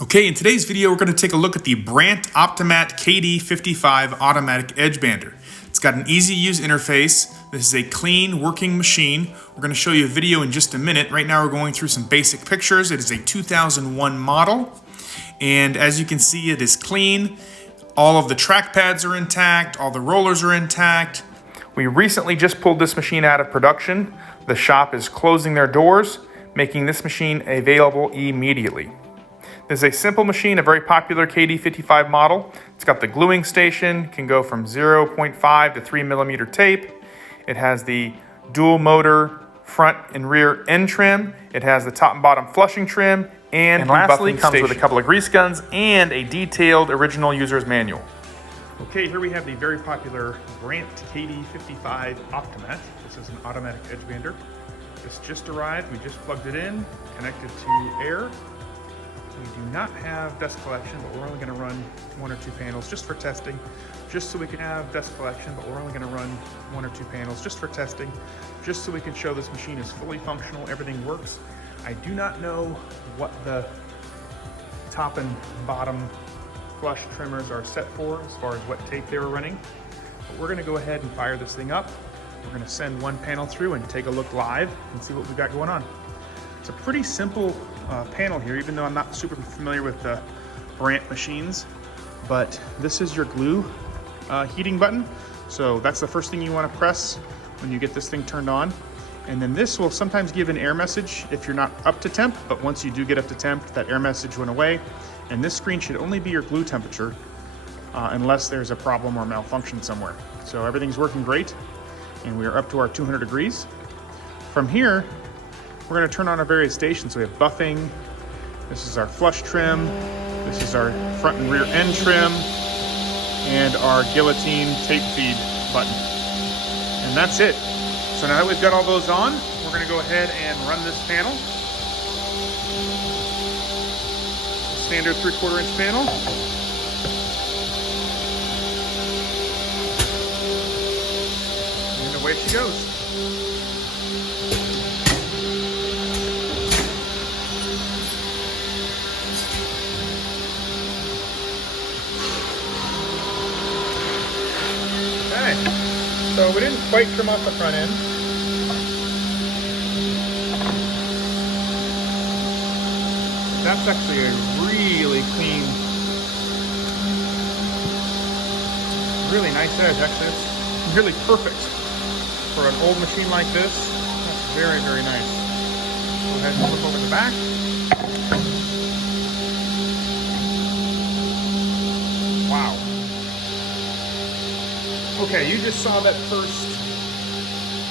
Okay, in today's video, we're going to take a look at the Brandt Optimat KD55 Automatic Edgebander. It's got an easy-use interface. This is a clean, working machine. We're going to show you a video in just a minute. Right now, we're going through some basic pictures. It is a 2001 model, and as you can see, it is clean. All of the track pads are intact. All the rollers are intact. We recently just pulled this machine out of production. The shop is closing their doors, making this machine available immediately. This is a simple machine, a very popular KD55 model. It's got the gluing station, can go from 0.5 to 3 millimeter tape. It has the dual motor front and rear end trim. It has the top and bottom flushing trim, and lastly comes with a couple of grease guns and a detailed original user's manual. Okay, here we have the very popular Brandt KD55 Optimat. This is an automatic edgebander. This just arrived, we just plugged it in, connected to air. We do not have dust collection, but we're only going to run 1 or 2 panels just for testing, just so we can have dust collection, but we're only going to run 1 or 2 panels just for testing, just so we can show this machine is fully functional, everything works. I do not know what the top and bottom flush trimmers are set for as far as what tape they were running, but we're going to go ahead and fire this thing up. We're going to send one panel through and take a look live and see what we got going on. It's a pretty simple panel here, even though I'm not super familiar with the Brandt machines, but this is your glue heating button. So that's the first thing you want to press when you get this thing turned on. And then this will sometimes give an error message if you're not up to temp, but once you do get up to temp, that error message went away. And this screen should only be your glue temperature unless there's a problem or malfunction somewhere. So everything's working great, and we are up to our 200 degrees. From here, we're going to turn on our various stations. So we have buffing, this is our flush trim, this is our front and rear end trim, and our guillotine tape feed button. And that's it. So now that we've got all those on, we're going to go ahead and run this panel. Standard 3/4 inch panel. And away she goes. So we didn't quite trim off the front end. That's actually a really clean, really nice edge. Actually, it's really perfect for an old machine like this. That's very, very nice. Go ahead and flip over the back. Wow. Okay, you just saw that first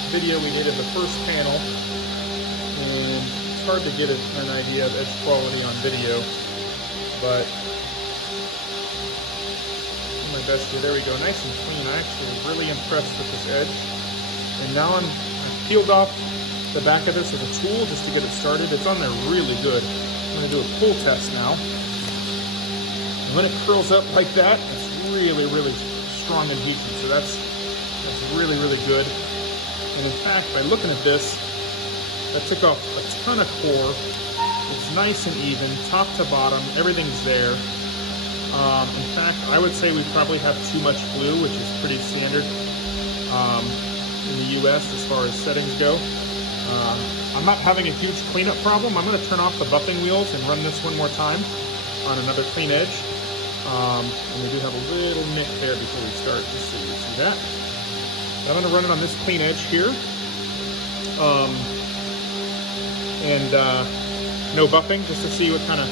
video we did of the first panel, and it's hard to get an idea of edge quality on video, but my best here. There we go, nice and clean. I'm actually really impressed with this edge. And now I've peeled off the back of this with a tool just to get it started. It's on there really good. I'm going to do a pull test now. And when it curls up like that, it's really, really strong adhesion, so that's really, really good. And in fact, by looking at this, that took off a ton of core. It's nice and even, top to bottom, everything's there. In fact, I would say we probably have too much glue, which is pretty standard in the US as far as settings go. I'm not having a huge cleanup problem. I'm going to turn off the buffing wheels and run this one more time on another clean edge. And we do have a little nick there before we start, just so you see that. But I'm going to run it on this clean edge here. No buffing, just to see what kind of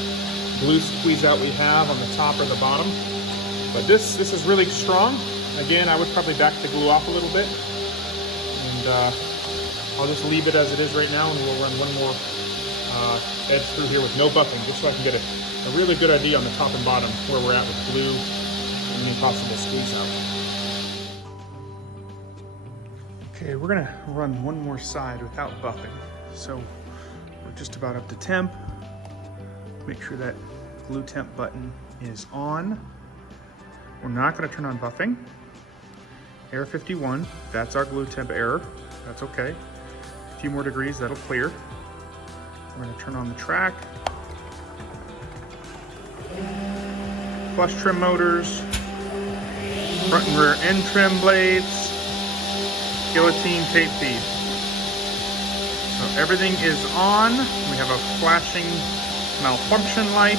glue squeeze out we have on the top or the bottom. But this is really strong. Again, I would probably back the glue off a little bit. And I'll just leave it as it is right now, and we'll run one more edge through here with no buffing, just so I can get a really good idea on the top and bottom where we're at with glue and any possible squeeze out. Okay, we're gonna run one more side without buffing. So we're just about up to temp. Make sure that glue temp button is on. We're not gonna turn on buffing. Error 51, that's our glue temp error. That's okay. A few more degrees, that'll clear. We're gonna turn on the track. flush trim motors, front and rear end trim blades, guillotine tape feed. So everything is on. We have a flashing malfunction light.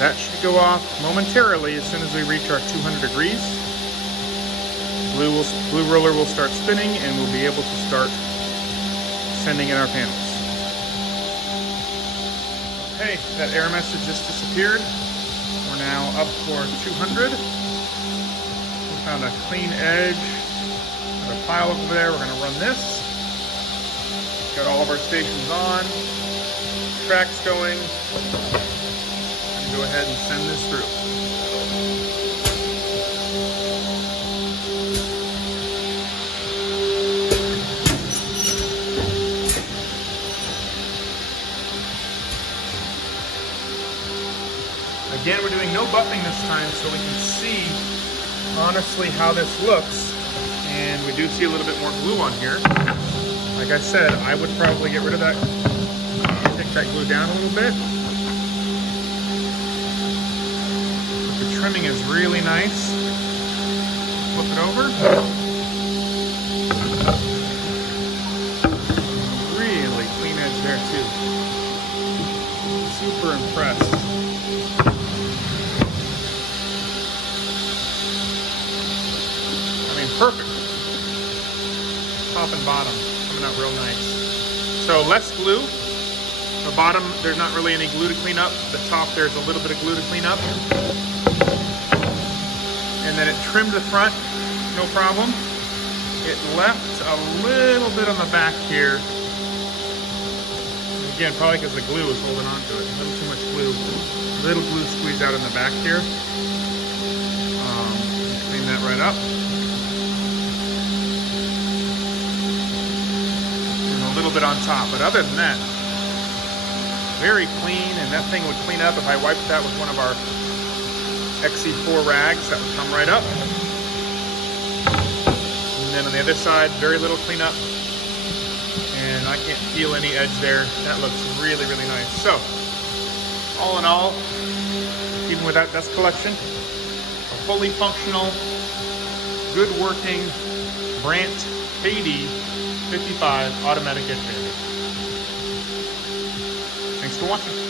That should go off momentarily as soon as we reach our 200 degrees. Blue roller will start spinning and we'll be able to start sending in our panels. Okay, that error message just disappeared. We're now up for 200. We found a clean edge. Got a pile over there. We're going to run this. Got all of our stations on. Tracks going. Go ahead and send this through. Again, we're doing no buffing this time so we can see honestly how this looks. And we do see a little bit more glue on here. Like I said, I would probably get rid of that, take that glue down a little bit. The trimming is really nice. Flip it over. Really clean edge there too. Super impressed. Perfect. Top and bottom coming out real nice. So less glue. The bottom, there's not really any glue to clean up. The top, there's a little bit of glue to clean up. And then it trimmed the front, no problem. It left a little bit on the back here. Again, probably because the glue is holding on to it. A little too much glue. A little glue squeezed out in the back here. Clean that right up. A little bit on top, but other than that, very clean, and that thing would clean up if I wiped that with one of our XC4 rags. That would come right up. And then on the other side, very little cleanup, and I can't feel any edge there. That looks really, really nice. So, all in all, even with that dust collection, a fully functional, good working Brandt KD 55 automatic Edgebander. Thanks for watching.